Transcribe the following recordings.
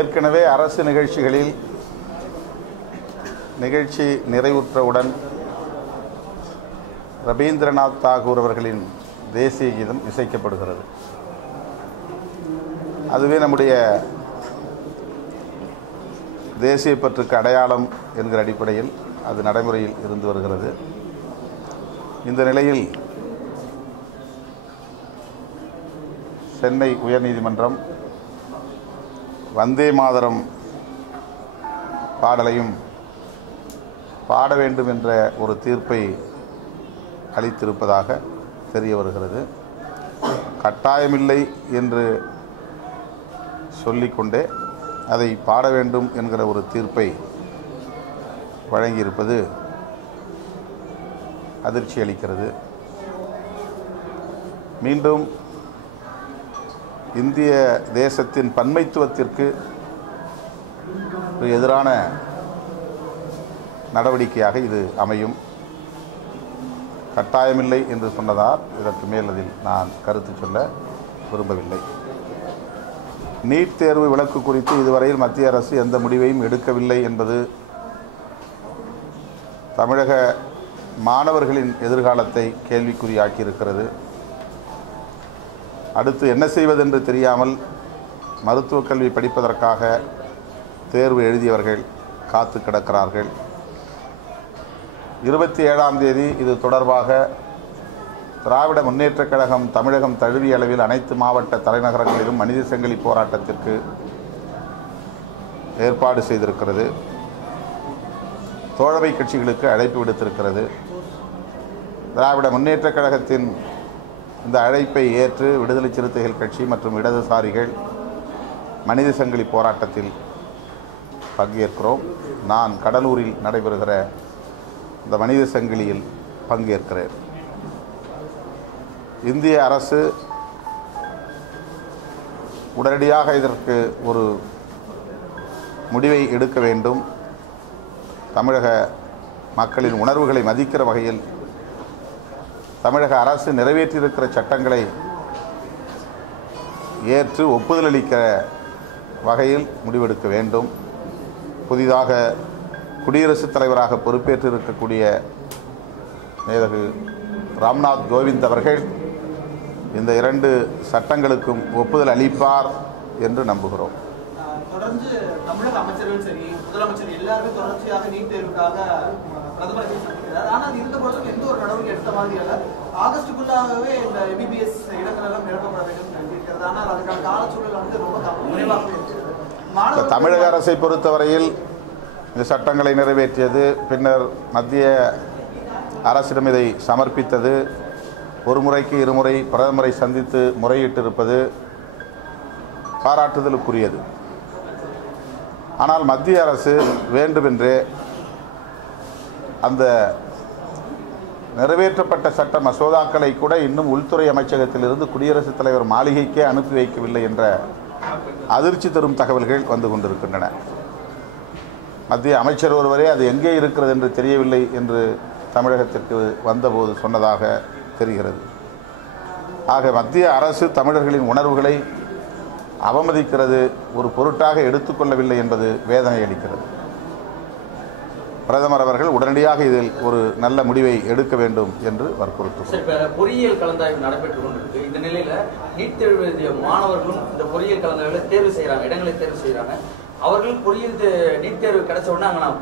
ஏற்கனவே அரசு நிகழ்ச்சிகளில் நிகழ்ச்சி நிறைவுற்றவுடன் ரவீந்திரநாத் தாகூர் அவர்களின் தேசிய கீதம் இசைக்கப்படுகிறது. அதுவே நம்முடைய தேசிய பற்றுக்கு அடையாளம் என்கிற அடிப்படையில் அது நடைமுறையில் இருந்து வருகிறது. இந்த நிலையில் சென்னை உயர்நீதிமன்றம் வந்தே மாதரம் பாடலையும் பாட வேண்டும் என்ற ஒரு தீர்ப்பை அளித்திருப்பதாக தெரிய வருகிறது. கட்டாயமில்லை என்று சொல்லிக்கொண்டே அதை பாட வேண்டும் என்கிற ஒரு தீர்ப்பை வழங்கியிருப்பது அதிர்ச்சி அளிக்கிறது. மீண்டும் இந்திய தேசத்தின் பன்மைத்துவத்திற்கு எதிரான நடவடிக்கையாக இது அமையும். கட்டாயமில்லை என்று சொன்னதால் இதற்கு மேல் அதில் நான் கருத்து சொல்ல விரும்பவில்லை. நீட் தேர்வு விலக்கு குறித்து இதுவரையில் மத்திய அரசு எந்த முடிவையும் எடுக்கவில்லை என்பது தமிழக மாணவர்களின் எதிர்காலத்தை கேள்விக்குறியாக்கியிருக்கிறது. அடுத்து என்ன செய்வதென்று தெரியாமல் மருத்துவக் கல்வி படிப்பதற்காக தேர்வு எழுதியவர்கள் காத்து கிடக்கிறார்கள். 27ஆம் தேதி இது தொடர்பாக திராவிட முன்னேற்றக் கழகம் தமிழகம் தழுவிய அளவில் அனைத்து மாவட்ட தலைநகரங்களிலும் மனித சங்கிலி போராட்டத்திற்கு ஏற்பாடு செய்திருக்கிறது. தோழமை கட்சிகளுக்கு அழைப்பு விடுத்திருக்கிறது. திராவிட முன்னேற்றக் கழகத்தின் இந்த அழைப்பை ஏற்று விடுதலை சிறுத்தைகள் கட்சி மற்றும் இடதுசாரிகள் மனித சங்கிலி போராட்டத்தில் பங்கேற்கிறோம். நான் கடலூரில் நடைபெறுகிற இந்த மனித சங்கிலியில் பங்கேற்கிறேன். இந்திய அரசு உடனடியாக இதற்கு ஒரு முடிவை எடுக்க வேண்டும். தமிழக மக்களின் உணர்வுகளை மதிக்கிற வகையில் தமிழக அரசு நிறைவேற்றியிருக்கிற சட்டங்களை ஏற்று ஒப்புதல் அளிக்கிற வகையில் முடிவெடுக்க வேண்டும். புதிதாக குடியரசுத் தலைவராக பொறுப்பேற்று இருக்கக்கூடிய மேதகு ராம்நாத் கோவிந்த் அவர்கள் இந்த 2 சட்டங்களுக்கும் ஒப்புதல் அளிப்பார் என்று நம்புகிறோம். தொடர்ந்து தமிழக அமைச்சர்கள் சரி, முதலமைச்சர் எல்லாருமே தொடர்ச்சியாக நீட் தேர்வுக்காக பிரதமர் பேசியிருக்கிறார். ஆனால் இருந்த போதும் எந்த ஒரு நடவடிக்கை எடுத்த மாதிரி அல்ல. ஆகஸ்டுக்குள்ளாகவே இந்த MBBS இடங்கள் எல்லாம் நிரப்பப்பட வேண்டும் இருக்கிறது. ஆனால் அதுக்கான காலச்சூழல் ரொம்ப குறைவாகவே இருக்கிறது. தமிழக அரசை பொறுத்தவரையில் இந்த சட்டங்களை நிறைவேற்றியது, பின்னர் மத்திய அரசிடம் இதை சமர்ப்பித்தது, ஒரு முறைக்கு இருமுறை பிரதமரை சந்தித்து முறையிட்டிருப்பது பாராட்டுதலுக்குரியது. ஆனால் மத்திய அரசு வேண்டுமென்றே அந்த நிறைவேற்றப்பட்ட சட்ட மசோதாக்களை கூட இன்னும் உள்துறை அமைச்சகத்திலிருந்து குடியரசுத் தலைவர் மாளிகைக்கே அனுப்பி வைக்கவில்லை என்ற அதிர்ச்சி தரும் தகவல்கள் வந்து கொண்டிருக்கின்றன. மத்திய அமைச்சர் ஒருவரே அது எங்கே இருக்கிறது என்று தெரியவில்லை என்று தமிழகத்திற்கு வந்தபோது சொன்னதாக தெரிகிறது. ஆக மத்திய அரசு தமிழர்களின் உணர்வுகளை அவமதிக்கிறது, ஒரு பொருட்டாக எடுத்துக்கொள்ளவில்லை என்பது வேதனை அளிக்கிறது. பிரதமர் அவர்கள் உடனடியாக இதில் ஒரு நல்ல முடிவை எடுக்க வேண்டும் என்று வற்புறுத்துகிறார். பொறியியல் கலந்தாய்வு நடைபெற்றுக் கொண்டிருக்கு. இந்த நிலையில நீட் தேர்வு எழுதிய மாணவர்களும் இந்த பொறியியல் கலந்தாய்வுல தேர்வு செய்யறாங்க, இடங்களை தேர்வு செய்யறாங்க. அவர்கள் பொறியியல் நீட் தேர்வு கிடைச்ச உடனே அங்கே நான்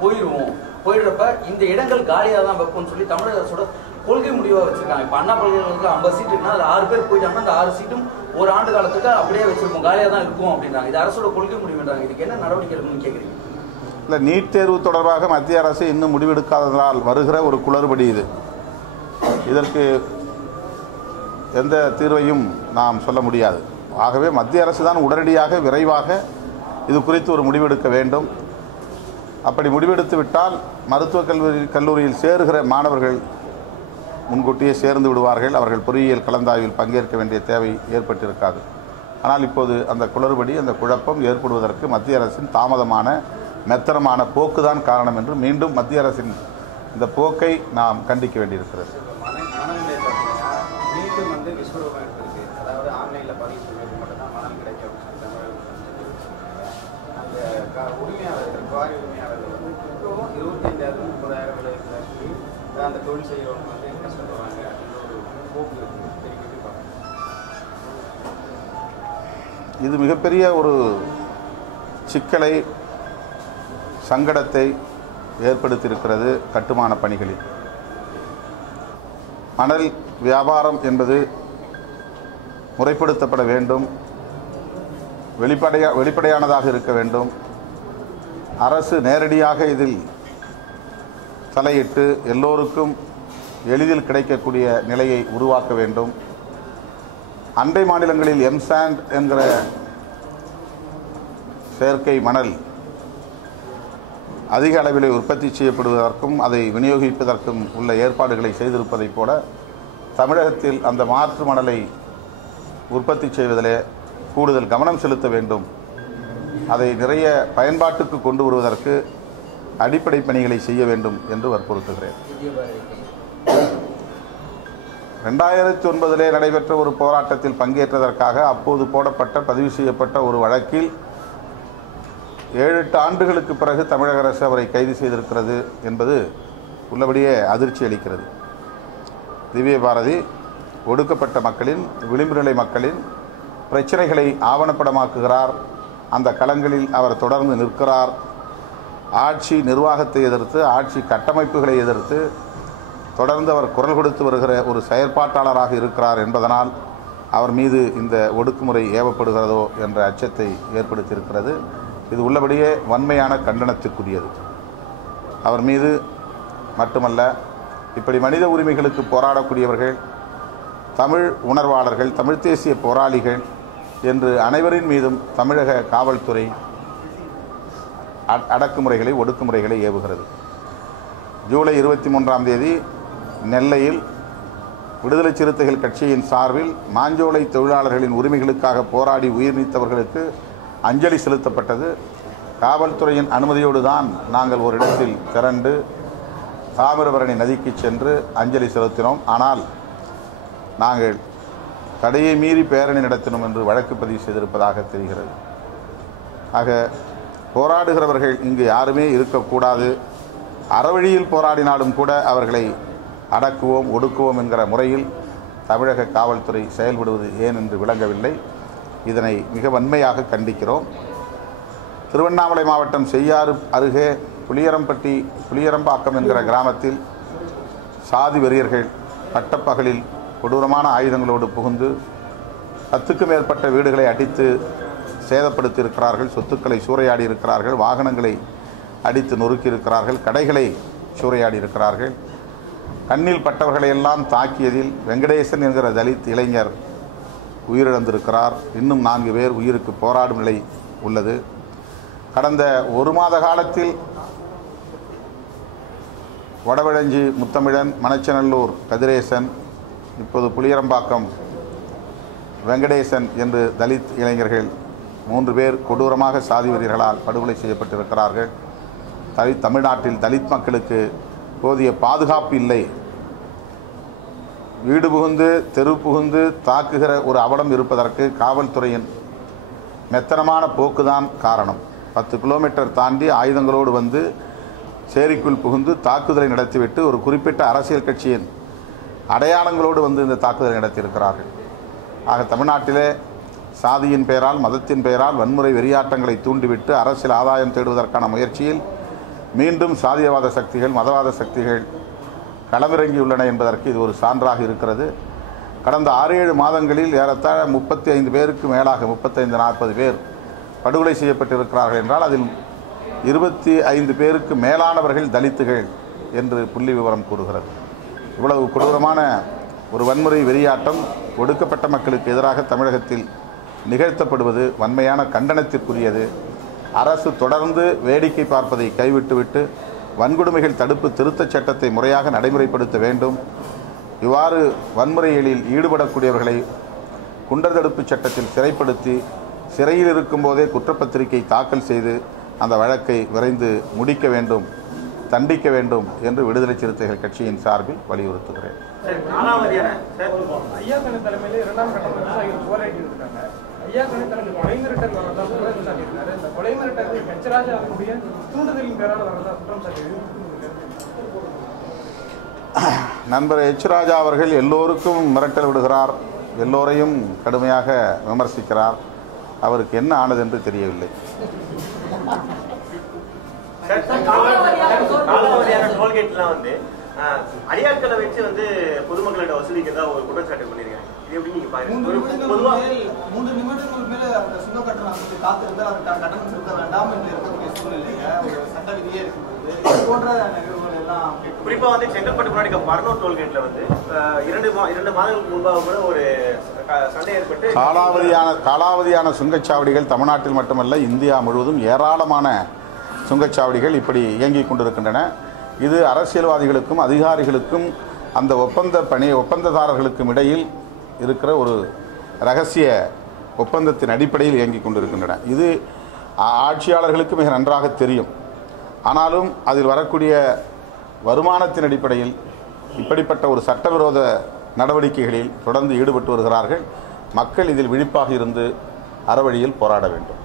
போயிடுறப்ப இந்த இடங்கள் காலியாக தான் வைப்போம்னு சொல்லி தமிழக அரசோட கொள்கை முடிவாக வச்சிருக்காங்க. இப்போ அண்ணா பல்கலைக்கழகத்தில் 50 சீட் இருக்குன்னா அது 6 பேர் போயிட்டாங்கன்னா அந்த 6 சீட்டும் ஒரு ஆண்டு காலத்துக்கு அப்படியே வச்சிருப்போம், காலியாக தான் இருக்கும் அப்படின்றாங்க. இது அரசோட கொள்கை முடிவுன்றாங்க. இதுக்கு என்ன நடவடிக்கை எடுக்கணும்னு கேட்குறீங்க? இல்லை, நீட் தேர்வு தொடர்பாக மத்திய அரசு இன்னும் முடிவெடுக்காததால் வருகிற ஒரு குளறுபடி இது. இதற்கு எந்த தீர்வையும் நாம் சொல்ல முடியாது. ஆகவே மத்திய அரசு தான் உடனடியாக விரைவாக இது குறித்து ஒரு முடிவெடுக்க வேண்டும். அப்படி முடிவெடுத்து விட்டால் மருத்துவக் கல்லூரியில் சேருகிற மாணவர்கள் முன்கூட்டியே சேர்ந்து விடுவார்கள். அவர்கள் பொறியியல் கலந்தாய்வில் பங்கேற்க வேண்டிய தேவை ஏற்பட்டிருக்காது. ஆனால் இப்போது அந்த குளறுபடி, அந்த குழப்பம் ஏற்படுவதற்கு மத்திய அரசின் தாமதமான மெத்தனமான போக்குதான் காரணம் என்று மீண்டும் மத்திய அரசின் இந்த போக்கை நாம் கண்டிக்க வேண்டியிருக்கிறது. உரிமையாளர்கள் குவாரி உரிமையாளர்கள் வந்து இப்பவும் 25,000 30,000 விலைக்கு அந்த தொழில் செய்கிறவங்க வந்து கஷ்டப்படுறாங்க அப்படின்ற ஒரு போக்கு தெரிவித்து. இது மிகப்பெரிய ஒரு சிக்கலை சங்கடத்தை ஏற்படுத்தியிருக்கிறது கட்டுமான பணிகளில். மணல் வியாபாரம் என்பது முறைப்படுத்தப்பட வேண்டும், வெளிப்படையானதாக இருக்க வேண்டும். அரசு நேரடியாக இதில் தலையிட்டு எல்லோருக்கும் எளிதில் கிடைக்கக்கூடிய நிலையை உருவாக்க வேண்டும். அண்டை மாநிலங்களில் எம்சாண்ட் என்கிற செயற்கை மணல் அதிக அளவில் உற்பத்தி செய்யப்படுவதற்கும் அதை விநியோகிப்பதற்கும் உள்ள ஏற்பாடுகளை செய்திருப்பதைப் போல தமிழகத்தில் அந்த மாற்று மணலை உற்பத்தி செய்வதிலே கூடுதல் கவனம் செலுத்த வேண்டும். அதை நிறைய பயன்பாட்டுக்கு கொண்டு வருவதற்கு அடிப்படை பணிகளை செய்ய வேண்டும் என்று வற்புறுத்துகிறேன். 2009 நடைபெற்ற ஒரு போராட்டத்தில் பங்கேற்றதற்காக அப்போது போடப்பட்ட பதிவு செய்யப்பட்ட ஒரு வழக்கில் 7-8 ஆண்டுகளுக்கு பிறகு தமிழக அரசு அவரை கைது செய்திருக்கிறது என்பது உள்ளபடியே அதிர்ச்சி அளிக்கிறது. திவ்ய பாரதி ஒடுக்கப்பட்ட மக்களின், விளிம்பு நிலை மக்களின் பிரச்சனைகளை ஆவணப்படமாக்குகிறார். அந்த களங்களில் அவர் தொடர்ந்து நிற்கிறார். ஆட்சி நிர்வாகத்தை எதிர்த்து, ஆட்சி கட்டமைப்புகளை எதிர்த்து தொடர்ந்து அவர் குரல் கொடுத்து வருகிற ஒரு செயற்பாட்டாளராக இருக்கிறார் என்பதனால் அவர் மீது இந்த ஒடுக்குமுறை ஏவப்படுகிறதோ என்ற அச்சத்தை ஏற்படுத்தியிருக்கிறது. இது உள்ளபடியே வன்மையான கண்டனத்திற்குரியது. அவர் மீது மட்டுமல்ல, இப்படி மனித உரிமைகளுக்கு போராடக்கூடியவர்கள், தமிழ் உணர்வாளர்கள், தமிழ் தேசிய போராளிகள் என்று அனைவரின் மீதும் தமிழக காவல்துறை அடக்குமுறைகளை, ஒடுக்குமுறைகளை ஏவுகிறது. ஜூலை 23ஆம் தேதி நெல்லையில் விடுதலை சிறுத்தைகள் கட்சியின் சார்பில் மாஞ்சோலை தொழிலாளர்களின் உரிமைகளுக்காக போராடி உயிர் நீத்தவர்களுக்கு அஞ்சலி செலுத்தப்பட்டது. காவல்துறையின் அனுமதியோடு தான் நாங்கள் ஒரு இடத்தில் திரண்டு தாமிரபரணி நதிக்கு சென்று அஞ்சலி செலுத்தினோம். ஆனால் நாங்கள் தடையை மீறி பேரணி நடத்தினோம் என்று வழக்கு பதிவு செய்திருப்பதாக தெரிகிறது. ஆக போராடுகிறவர்கள் இங்கு யாருமே இருக்கக்கூடாது. அறவழியில் போராடினாலும் கூட அவர்களை அடக்குவோம், ஒடுக்குவோம் என்கிற முறையில் தமிழக காவல்துறை செயல்படுவது ஏன் என்று விளங்கவில்லை. இதனை மிக வன்மையாக கண்டிக்கிறோம். திருவண்ணாமலை மாவட்டம் செய்யாறு அருகே புளியரம்பாக்கம் என்கிற கிராமத்தில் சாதி வெறியர்கள் பட்டப்பகலில் கொடூரமான ஆயுதங்களோடு புகுந்து 10க்கும் மேற்பட்ட வீடுகளை அடித்து சேதப்படுத்தியிருக்கிறார்கள். சொத்துக்களை சூறையாடி இருக்கிறார்கள். வாகனங்களை அடித்து நொறுக்கியிருக்கிறார்கள். கடைகளை சூறையாடி இருக்கிறார்கள். கண்ணில் பட்டவர்களையெல்லாம் தாக்கியதில் வெங்கடேசன் என்கிற தலித் இளைஞர் உயிரிழந்திருக்கிறார். இன்னும் 4 பேர் உயிருக்கு போராடும் நிலை உள்ளது. கடந்த 1 மாத காலத்தில் வடவழஞ்சி முத்தமிழன், மணச்சநல்லூர் கதிரேசன், இப்போது புளியரம்பாக்கம் வெங்கடேசன் என்று தலித் இளைஞர்கள் 3 பேர் கொடூரமாக சாதி வெறியர்களால் படுகொலை செய்யப்பட்டிருக்கிறார்கள். தமிழ்நாட்டில் தலித் மக்களுக்கு போதிய பாதுகாப்பு இல்லை. வீடு புகுந்து, தெரு புகுந்து தாக்குகிற ஒரு அவலம் இருப்பதற்கு காவல்துறையின் மெத்தனமான போக்குதான் காரணம். 10 கிலோமீட்டர் தாண்டி ஆயுதங்களோடு வந்து சேரிக்குள் புகுந்து தாக்குதலை நடத்திவிட்டு ஒரு குறிப்பிட்ட அரசியல் கட்சியின் அடையாளங்களோடு வந்து இந்த தாக்குதலை நடத்தியிருக்கிறார்கள். ஆக தமிழ்நாட்டிலே சாதியின் பெயரால், மதத்தின் பெயரால் வன்முறை வெறியாட்டங்களை தூண்டிவிட்டு அரசியல் ஆதாயம் தேடுவதற்கான முயற்சியில் மீண்டும் சாதியவாத சக்திகள், மதவாத சக்திகள் களமிறங்கியுள்ளன என்பதற்கு இது ஒரு சான்றாக இருக்கிறது. கடந்த 6-7 மாதங்களில் ஏறத்தாழ 35 பேருக்கு மேலாக 35-40 பேர் படுகொலை செய்யப்பட்டிருக்கிறார்கள் என்றால் அதில் 25 பேருக்கு மேலானவர்கள் தலித்துகள் என்று புள்ளி விவரம் கூறுகிறது. இவ்வளவு கொடூரமான ஒரு வன்முறை வெறியாட்டம் ஒடுக்கப்பட்ட மக்களுக்கு எதிராக தமிழகத்தில் நிகழ்த்தப்படுவது வன்மையான கண்டனத்திற்குரியது. அரசு தொடர்ந்து வேடிக்கை பார்ப்பதை கைவிட்டுவிட்டு வன்கொடுமைகள் தடுப்பு திருத்தச் சட்டத்தை முறையாக நடைமுறைப்படுத்த வேண்டும். இவ்வாறு வன்முறைகளில் ஈடுபடக்கூடியவர்களை குண்டர் தடுப்பு சட்டத்தில் சிறைப்படுத்தி சிறையில் இருக்கும்போதே குற்றப்பத்திரிகை தாக்கல் செய்து அந்த வழக்கை விரைந்து முடிக்க வேண்டும், தண்டிக்க வேண்டும் என்று விடுதலை சிறுத்தைகள் கட்சியின் சார்பில் வலியுறுத்துகிறேன். ஐயா தனக்கு கொலை மிரட்டல் வரதா குற்றம் சாட்டியிருக்காரு. இந்த கொலை மிரட்டல் ஹெச்ராஜா அவருடைய தூண்டுதலின் பேரால் வரதா குற்றம் சாட்டியிருக்காரு. நண்பர் எச் ராஜா அவர்கள் எல்லோருக்கும் மிரட்டல் விடுகிறார், எல்லோரையும் கடுமையாக விமர்சிக்கிறார். அவருக்கு என்ன ஆனது என்று தெரியவில்லை. காலாவதியான டோல்கேட்லாம் வந்து அடியாட்களை வச்சு வந்து பொதுமக்களிட வசூலிக்கிறதா ஒரு குற்றச்சாட்டு பண்ணிருக்காங்க. இது எப்படி நீங்க பாருங்க? 3 நிமிடங்கள் மேல அந்த சுங்க கட்டணம் காத்திருந்து அவர் கட்டணம் செலுத்த வேண்டாம் என்று இருக்கக்கூடிய சூழ்நிலையில ஒரு சட்ட விதியே இருக்கும்போது இது போன்ற நிகழ்வுகள் எல்லாம் குறிப்பா வந்து செங்கல்பட்டு முன்னாடி பர்னூர் டோல்கேட்ல வந்து 2 மாதங்களுக்கு முன்பாக கூட ஒரு சண்டை ஏற்பட்டு காலாவதியான சுங்கச்சாவடிகள் தமிழ்நாட்டில் மட்டுமல்ல இந்தியா முழுவதும் ஏராளமான சுங்கச்சாவடிகள் இப்படி இயங்கிக் கொண்டிருக்கின்றன. இது அரசியல்வாதிகளுக்கும் அதிகாரிகளுக்கும் அந்த ஒப்பந்ததாரர்களுக்கும் இடையில் இருக்கிற ஒரு ரகசிய ஒப்பந்தத்தின் அடிப்படையில் இயங்கிக் கொண்டிருக்கின்றன. இது ஆட்சியாளர்களுக்கு மிக நன்றாக தெரியும். ஆனாலும் அதில் வரக்கூடிய வருமானத்தின் அடிப்படையில் இப்படிப்பட்ட ஒரு சட்டவிரோத நடவடிக்கைகளில் தொடர்ந்து ஈடுபட்டு வருகிறார்கள். மக்கள் இதில் விழிப்பாக இருந்து அறவழியில் போராட வேண்டும்.